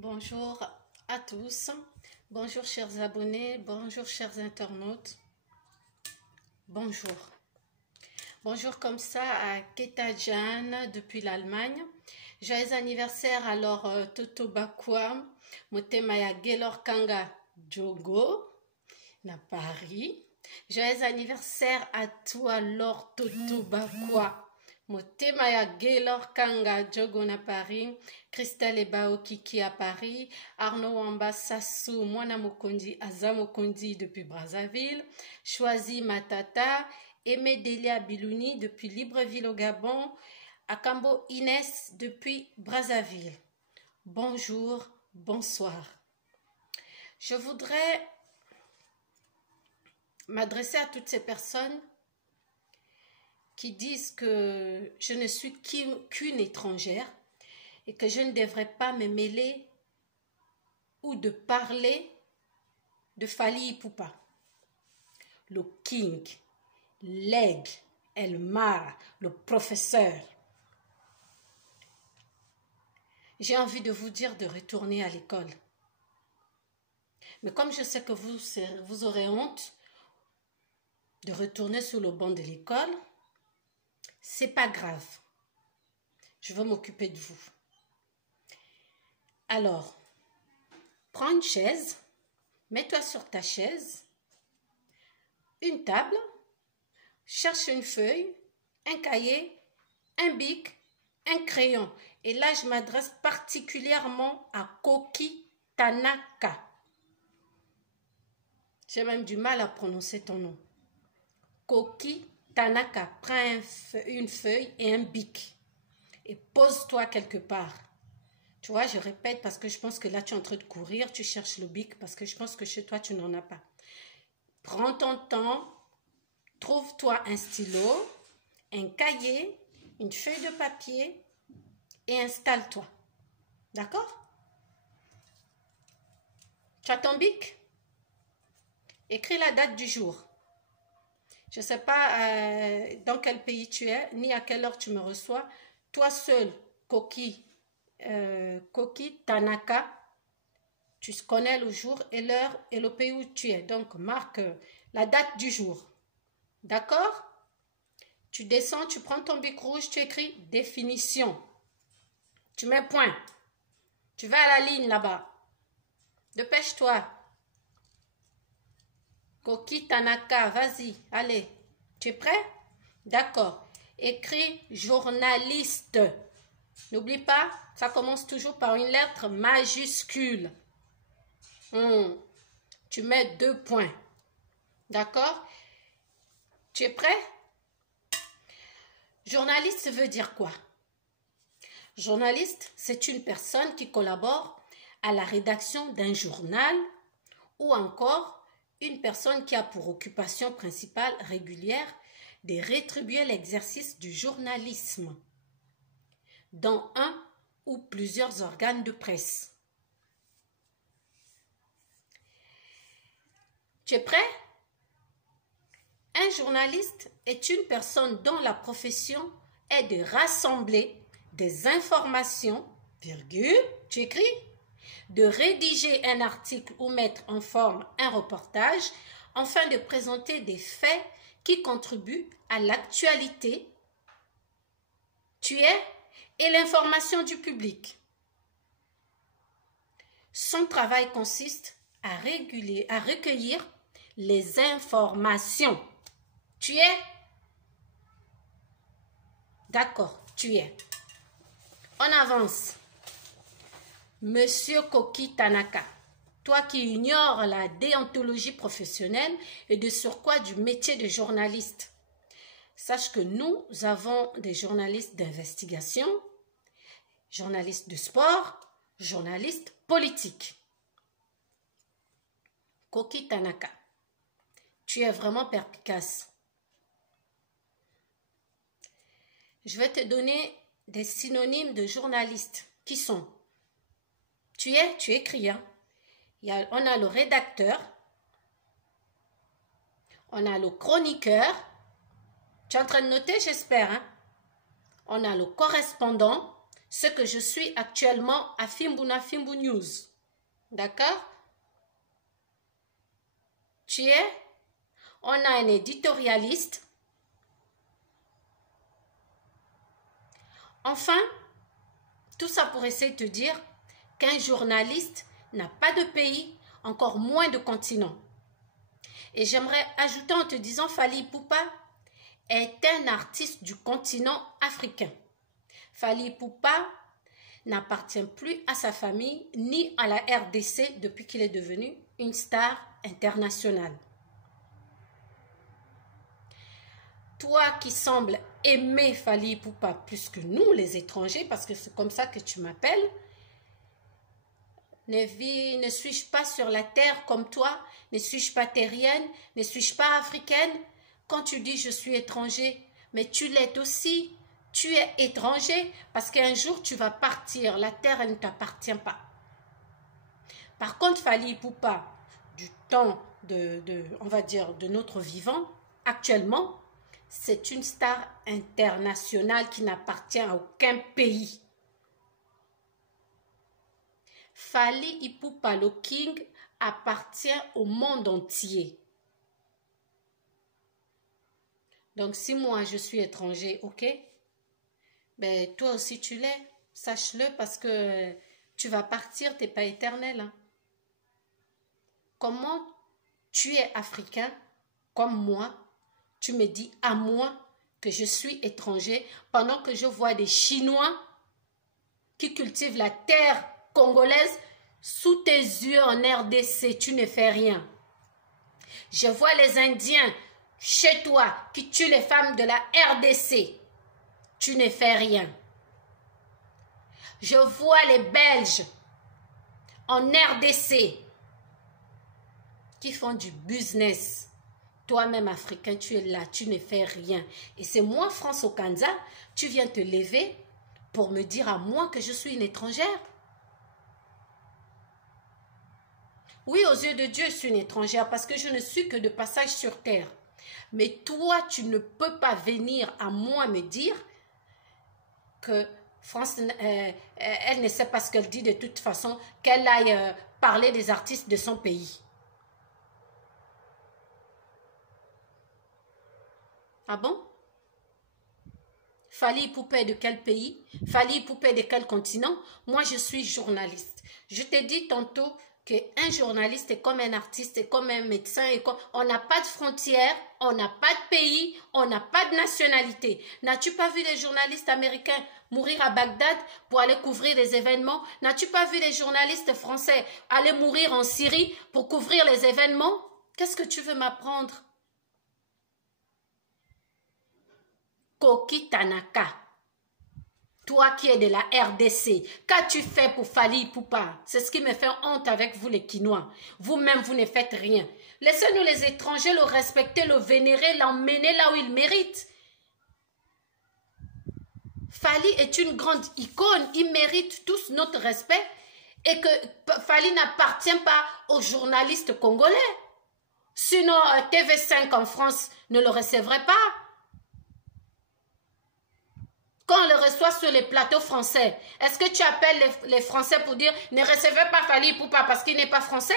Bonjour à tous, bonjour chers abonnés, bonjour chers internautes, bonjour. Bonjour comme ça à Keta Jan depuis l'Allemagne. Joyeux anniversaire alors Toto Bakwa, Motemaya Gelor Kanga Djogo, na Paris. Joyeux anniversaire à toi alors Toto Bakwa. Motema ya Gaylor Kanga Djogo na Paris, Christelle Ebao Kiki à Paris, Arnaud Wamba Sassou Mwana Mokondi Aza Mokondi depuis Brazzaville, Choisi Matata, Aimé Delia Bilouni depuis Libreville au Gabon, Akambo Inès depuis Brazzaville. Bonjour, bonsoir. Je voudrais m'adresser à toutes ces personnes qui disent que je ne suis qu'une étrangère et que je ne devrais pas me mêler ou de parler de Fally Ipupa. Le king, l'aigle, El Mara, le professeur. J'ai envie de vous dire de retourner à l'école. Mais comme je sais que vous aurez honte de retourner sur le banc de l'école, c'est pas grave. Je vais m'occuper de vous. Alors, prends une chaise, mets-toi sur ta chaise, une table, cherche une feuille, un cahier, un bic, un crayon. Et là, je m'adresse particulièrement à Koki Tanaka. J'ai même du mal à prononcer ton nom. Koki Tanaka, prends une feuille et un bic et pose-toi quelque part. Tu vois, je répète parce que je pense que là, tu es en train de courir, tu cherches le bic parce que je pense que chez toi, tu n'en as pas. Prends ton temps, trouve-toi un stylo, un cahier, une feuille de papier et installe-toi. D'accord? Tu as ton bic? Écris la date du jour. Je ne sais pas dans quel pays tu es, ni à quelle heure tu me reçois. Toi seul, Koki Tanaka, tu connais le jour et l'heure et le pays où tu es. Donc, marque la date du jour. D'accord? Tu descends, tu prends ton bic rouge, tu écris définition. Tu mets point. Tu vas à la ligne là-bas. Dépêche-toi. Koki Tanaka, vas-y, allez. Tu es prêt? D'accord. Écris journaliste. N'oublie pas, ça commence toujours par une lettre majuscule. Tu mets 2 points. D'accord? Tu es prêt? Journaliste veut dire quoi? Journaliste, c'est une personne qui collabore à la rédaction d'un journal ou encore une personne qui a pour occupation principale régulière de rétribuer l'exercice du journalisme dans un ou plusieurs organes de presse. Tu es prêt? Un journaliste est une personne dont la profession est de rassembler des informations, virgule, tu écris, de rédiger un article ou mettre en forme un reportage afin de présenter des faits qui contribuent à l'actualité, et l'information du public. Son travail consiste à recueillir les informations. Tu es? D'accord, tu es. On avance. Monsieur Koki Tanaka, toi qui ignores la déontologie professionnelle et de surcroît du métier de journaliste, sache que nous avons des journalistes d'investigation, journalistes de sport, journalistes politiques. Koki Tanaka, tu es vraiment perspicace. Je vais te donner des synonymes de journaliste qui sont: tu écris, hein? On a le rédacteur, on a le chroniqueur, tu es en train de noter, j'espère, hein? On a le correspondant, ce que je suis actuellement à Fimbuna Fimbu News. D'accord? Tu es? On a un éditorialiste. Enfin, tout ça pour essayer de te dire qu'un journaliste n'a pas de pays, encore moins de continent. Et j'aimerais ajouter en te disant, Fally Ipupa est un artiste du continent africain. Fally Ipupa n'appartient plus à sa famille ni à la RDC depuis qu'il est devenu une star internationale. Toi qui sembles aimer Fally Ipupa plus que nous, les étrangers, parce que c'est comme ça que tu m'appelles, ne suis-je pas sur la terre comme toi? Ne suis-je pas terrienne? Ne suis-je pas africaine? Quand tu dis je suis étranger, mais tu l'es aussi. Tu es étranger parce qu'un jour tu vas partir. La terre, elle ne t'appartient pas. Par contre, Fally Ipupa, du temps on va dire, de notre vivant, actuellement, c'est une star internationale qui n'appartient à aucun pays. Fally Ipupa, le King, appartient au monde entier. Donc, si moi, je suis étranger, ok? Ben, toi aussi, tu l'es. Sache-le parce que tu vas partir, tu n'es pas éternel. Hein. Comment tu es africain, comme moi, tu me dis à moi que je suis étranger pendant que je vois des Chinois qui cultivent la terre congolaise sous tes yeux en RDC, tu ne fais rien. Je vois les Indiens chez toi qui tuent les femmes de la RDC, tu ne fais rien. Je vois les Belges en RDC qui font du business. Toi-même, Africain, tu es là, tu ne fais rien. Et c'est moi, France Okanza, tu viens te lever pour me dire à moi que je suis une étrangère. Oui, aux yeux de Dieu, je suis une étrangère parce que je ne suis que de passage sur terre. Mais toi, tu ne peux pas venir à moi me dire que France, elle ne sait pas ce qu'elle dit de toute façon, qu'elle aille parler des artistes de son pays. Ah bon? Fally Ipupa est de quel pays? Fally Ipupa est de quel continent? Moi, je suis journaliste. Je t'ai dit tantôt qu'un journaliste est comme un artiste, est comme un médecin. On n'a pas de frontières, on n'a pas de pays, on n'a pas de nationalité. N'as-tu pas vu les journalistes américains mourir à Bagdad pour aller couvrir les événements? N'as-tu pas vu les journalistes français aller mourir en Syrie pour couvrir les événements? Qu'est-ce que tu veux m'apprendre? Koki Tanaka, toi qui es de la RDC, qu'as-tu fait pour Fally Ipupa? C'est ce qui me fait honte avec vous les Quinois. Vous-même, vous ne faites rien. Laissez-nous les étrangers le respecter, le vénérer, l'emmener là où il mérite. Fally est une grande icône, il mérite tous notre respect et que Fally n'appartient pas aux journalistes congolais. Sinon, TV5 en France ne le recevrait pas. Quand on le reçoit sur les plateaux français, est-ce que tu appelles les Français pour dire ne recevez pas Fally Ipupa parce qu'il n'est pas français?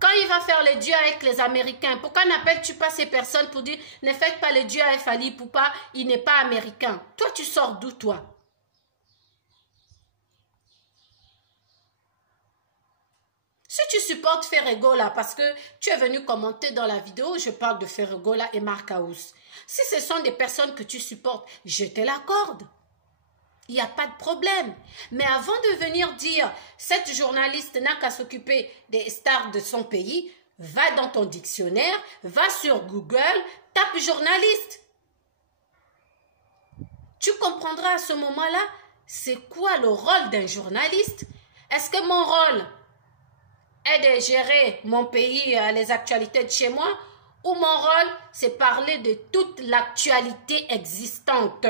Quand il va faire le duo avec les Américains, pourquoi n'appelles-tu pas ces personnes pour dire ne faites pas le duo avec Fally Ipupa, il n'est pas américain? Toi, tu sors d'où, toi? Si tu supportes Ferregola parce que tu es venu commenter dans la vidéo, je parle de Ferregola et Marc House. Si ce sont des personnes que tu supportes, je te l'accorde. Il n'y a pas de problème. Mais avant de venir dire, cette journaliste n'a qu'à s'occuper des stars de son pays, va dans ton dictionnaire, va sur Google, tape journaliste. Tu comprendras à ce moment-là, c'est quoi le rôle d'un journaliste? Est-ce que mon rôle est de gérer mon pays, les actualités de chez moi, ou mon rôle, c'est parler de toute l'actualité existante?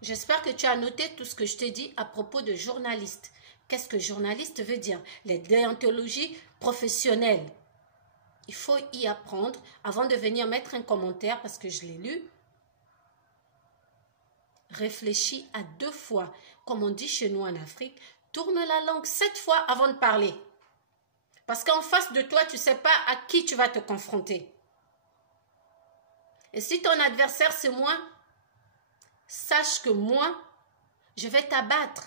J'espère que tu as noté tout ce que je t'ai dit à propos de journaliste. Qu'est-ce que journaliste veut dire? Les déontologies professionnelles. Il faut y apprendre avant de venir mettre un commentaire parce que je l'ai lu. réfléchis à 2 fois. Comme on dit chez nous en Afrique, tourne la langue 7 fois avant de parler. Parce qu'en face de toi, tu ne sais pas à qui tu vas te confronter. Et si ton adversaire, c'est moi, sache que moi, je vais t'abattre.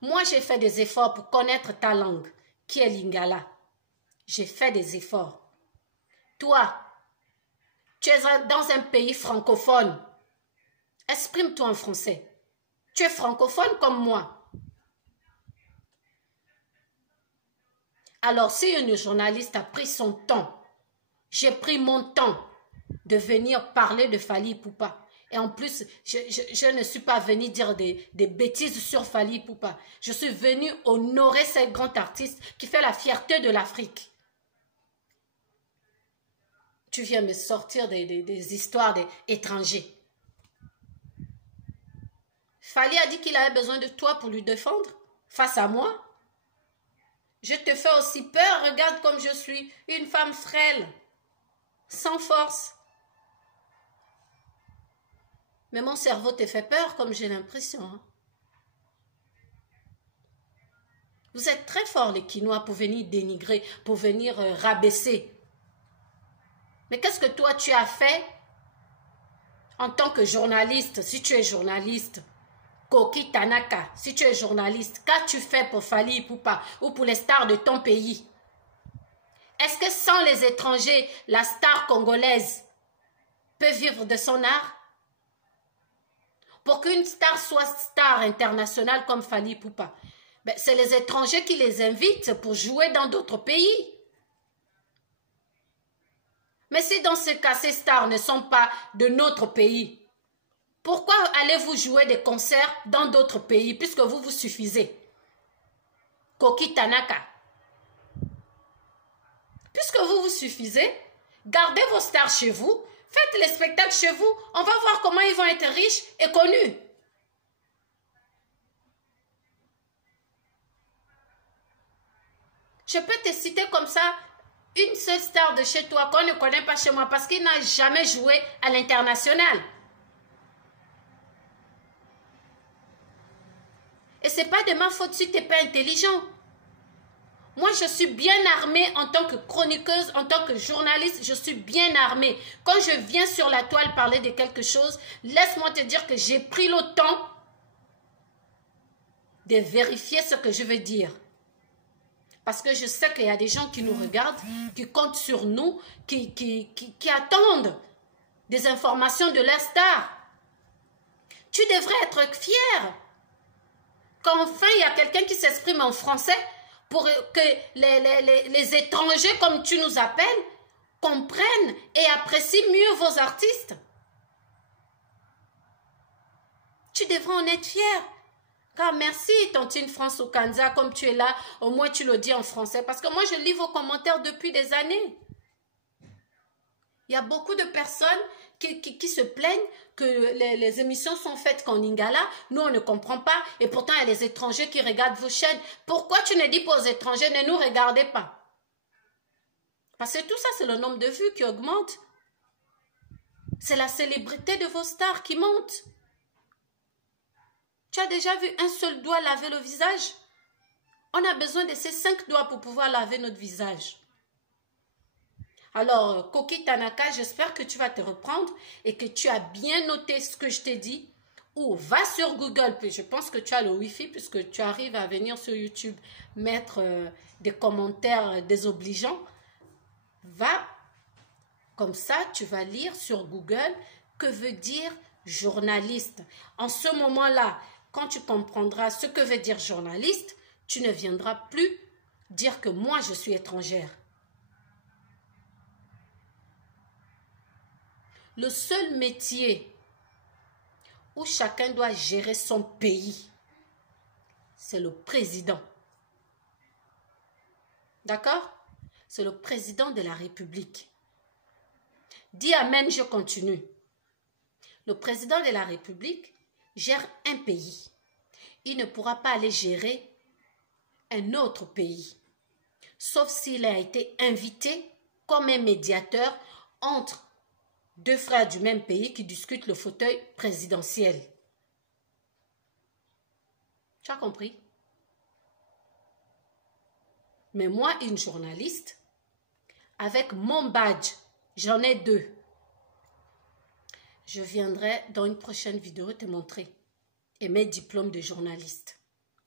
Moi, j'ai fait des efforts pour connaître ta langue, qui est Lingala. J'ai fait des efforts. Toi, tu es dans un pays francophone. Exprime-toi en français. Tu es francophone comme moi. Alors, si une journaliste a pris son temps, j'ai pris mon temps de venir parler de Fally Ipupa. Et en plus, je ne suis pas venue dire des bêtises sur Fally Ipupa. Je suis venue honorer ce grand artiste qui fait la fierté de l'Afrique. Tu viens me sortir des histoires d'étrangers. Fally a dit qu'il avait besoin de toi pour lui défendre face à moi. Je te fais aussi peur, regarde comme je suis, une femme frêle, sans force. Mais mon cerveau te fait peur, comme j'ai l'impression. Hein. Vous êtes très forts, les Quinois, pour venir dénigrer, pour venir rabaisser. Mais qu'est-ce que toi, tu as fait en tant que journaliste, si tu es journaliste? Koki Tanaka, si tu es journaliste, qu'as-tu fait pour Fally Ipupa ou pour les stars de ton pays? Est-ce que sans les étrangers, la star congolaise peut vivre de son art? Pour qu'une star soit star internationale comme Fally Ipupa, ben, c'est les étrangers qui les invitent pour jouer dans d'autres pays. Mais si dans ce cas, ces stars ne sont pas de notre pays, pourquoi allez-vous jouer des concerts dans d'autres pays puisque vous vous suffisez? Koki Tanaka. Puisque vous vous suffisez, gardez vos stars chez vous, faites les spectacles chez vous, on va voir comment ils vont être riches et connus. Je peux te citer comme ça une seule star de chez toi qu'on ne connaît pas chez moi parce qu'il n'a jamais joué à l'international. Et ce n'est pas de ma faute si tu n'es pas intelligent. Moi, je suis bien armée en tant que chroniqueuse, en tant que journaliste, je suis bien armée. Quand je viens sur la toile parler de quelque chose, laisse-moi te dire que j'ai pris le temps de vérifier ce que je veux dire. Parce que je sais qu'il y a des gens qui nous regardent, qui comptent sur nous, qui attendent des informations de leur star. Tu devrais être fier qu'enfin il y a quelqu'un qui s'exprime en français pour que les étrangers, comme tu nous appelles, comprennent et apprécient mieux vos artistes. Tu devrais en être fier. Car merci, Tantine France Okanza, comme tu es là, au moins tu le dis en français. Parce que moi, je lis vos commentaires depuis des années. Il y a beaucoup de personnes qui se plaignent que les émissions sont faites qu'en Lingala. Nous, on ne comprend pas. Et pourtant, il y a les étrangers qui regardent vos chaînes. Pourquoi tu ne dis pas aux étrangers, ne nous regardez pas? Parce que tout ça, c'est le nombre de vues qui augmente. C'est la célébrité de vos stars qui monte. Tu as déjà vu un seul doigt laver le visage? On a besoin de ces 5 doigts pour pouvoir laver notre visage. Alors, Koki Tanaka, j'espère que tu vas te reprendre et que tu as bien noté ce que je t'ai dit. Ou va sur Google, puis je pense que tu as le Wi-Fi puisque tu arrives à venir sur YouTube mettre des commentaires désobligeants. Va, comme ça, tu vas lire sur Google que veut dire journaliste. En ce moment-là, quand tu comprendras ce que veut dire journaliste, tu ne viendras plus dire que moi, je suis étrangère. Le seul métier où chacun doit gérer son pays, c'est le président. D'accord? C'est le président de la République. Dis amen, je continue. Le président de la République gère un pays. Il ne pourra pas aller gérer un autre pays, sauf s'il a été invité comme un médiateur entre deux frères du même pays qui discutent le fauteuil présidentiel. Tu as compris? Mais moi, une journaliste, avec mon badge, j'en ai deux. Je viendrai dans une prochaine vidéo te montrer. Et mes diplômes de journaliste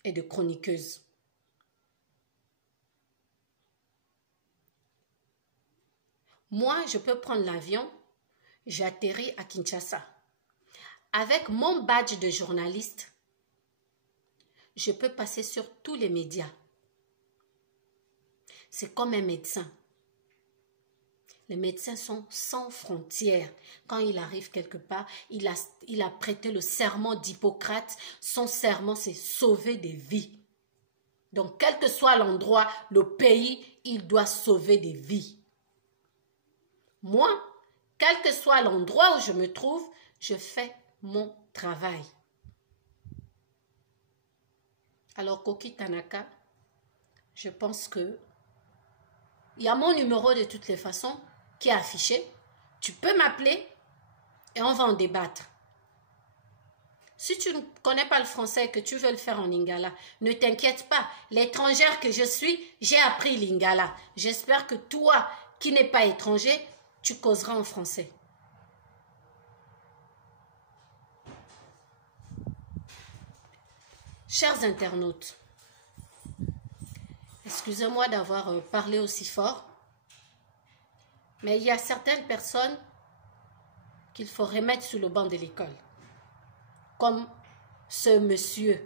et de chroniqueuse. Moi, je peux prendre l'avion, j'atterris à Kinshasa. Avec mon badge de journaliste, je peux passer sur tous les médias. C'est comme un médecin. Les médecins sont sans frontières. Quand il arrive quelque part, il a prêté le serment d'Hippocrate. Son serment, c'est sauver des vies. Donc, quel que soit l'endroit, le pays, il doit sauver des vies. Moi, quel que soit l'endroit où je me trouve, je fais mon travail. Alors, Koki Tanaka, je pense que il y a mon numéro de toutes les façons qui est affiché. Tu peux m'appeler et on va en débattre. Si tu ne connais pas le français et que tu veux le faire en lingala, ne t'inquiète pas. L'étrangère que je suis, j'ai appris lingala. J'espère que toi, qui n'es pas étranger, tu causeras en français. Chers internautes, excusez-moi d'avoir parlé aussi fort, mais il y a certaines personnes qu'il faut remettre sur le banc de l'école, comme ce monsieur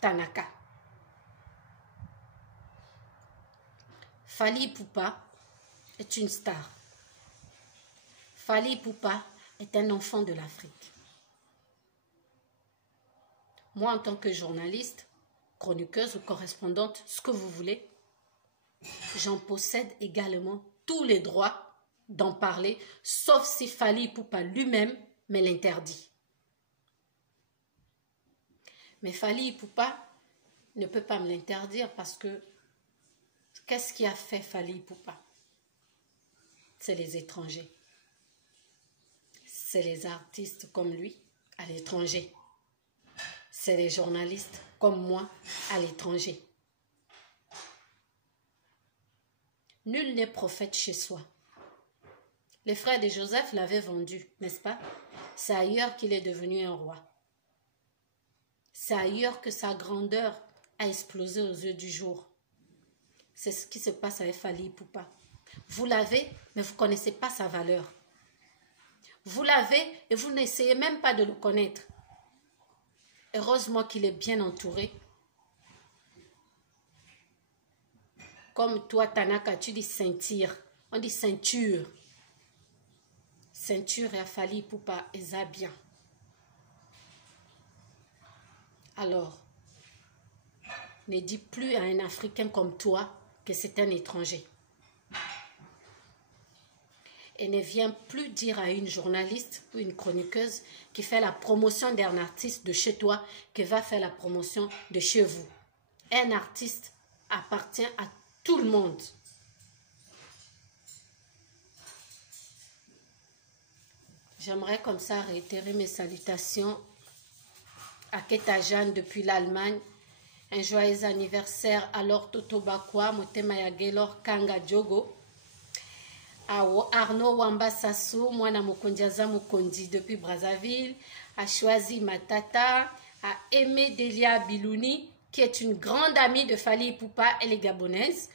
Tanaka. Fally Ipupa est une star. Fally Ipupa est un enfant de l'Afrique. Moi, en tant que journaliste, chroniqueuse ou correspondante, ce que vous voulez, j'en possède également tous les droits d'en parler, sauf si Fally Ipupa lui-même me l'interdit. Mais Fally Ipupa ne peut pas me l'interdire parce que qu'est-ce qui a fait Fally Ipupa? C'est les étrangers. C'est les artistes comme lui à l'étranger. C'est les journalistes comme moi à l'étranger. Nul n'est prophète chez soi. Les frères de Joseph l'avaient vendu, n'est-ce pas? C'est ailleurs qu'il est devenu un roi. C'est ailleurs que sa grandeur a explosé aux yeux du jour. C'est ce qui se passe avec Fally Ipupa. Vous l'avez, mais vous ne connaissez pas sa valeur. Vous l'avez et vous n'essayez même pas de le connaître. Heureusement qu'il est bien entouré. Comme toi, Tanaka, tu dis ceinture. On dit ceinture. Ceinture et à Fally Ipupa et ça bien. Alors, ne dis plus à un Africain comme toi que c'est un étranger. Et ne viens plus dire à une journaliste ou une chroniqueuse qui fait la promotion d'un artiste de chez toi qui va faire la promotion de chez vous. Un artiste appartient à tout le monde. J'aimerais comme ça réitérer mes salutations à Keta Jeanne depuis l'Allemagne. Un joyeux anniversaire à Lord Totobakwa, Motema Yagelor Kanga Djogo. À Arnaud Wamba Sassou, Mwana Mokondiaza Mokondi depuis Brazzaville. À Choisi Matata. À Aimé Delia Bilouni, qui est une grande amie de Fally Ipupa et les Gabonaises.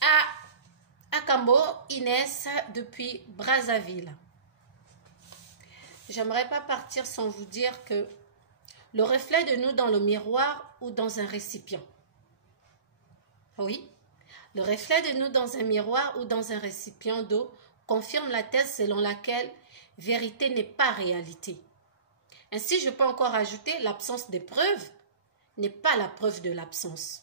À Akambo Inès depuis Brazzaville. J'aimerais pas partir sans vous dire que le reflet de nous dans le miroir ou dans un récipient. Oui, le reflet de nous dans un miroir ou dans un récipient d'eau confirme la thèse selon laquelle vérité n'est pas réalité. Ainsi, je peux encore ajouter l'absence de preuve n'est pas la preuve de l'absence.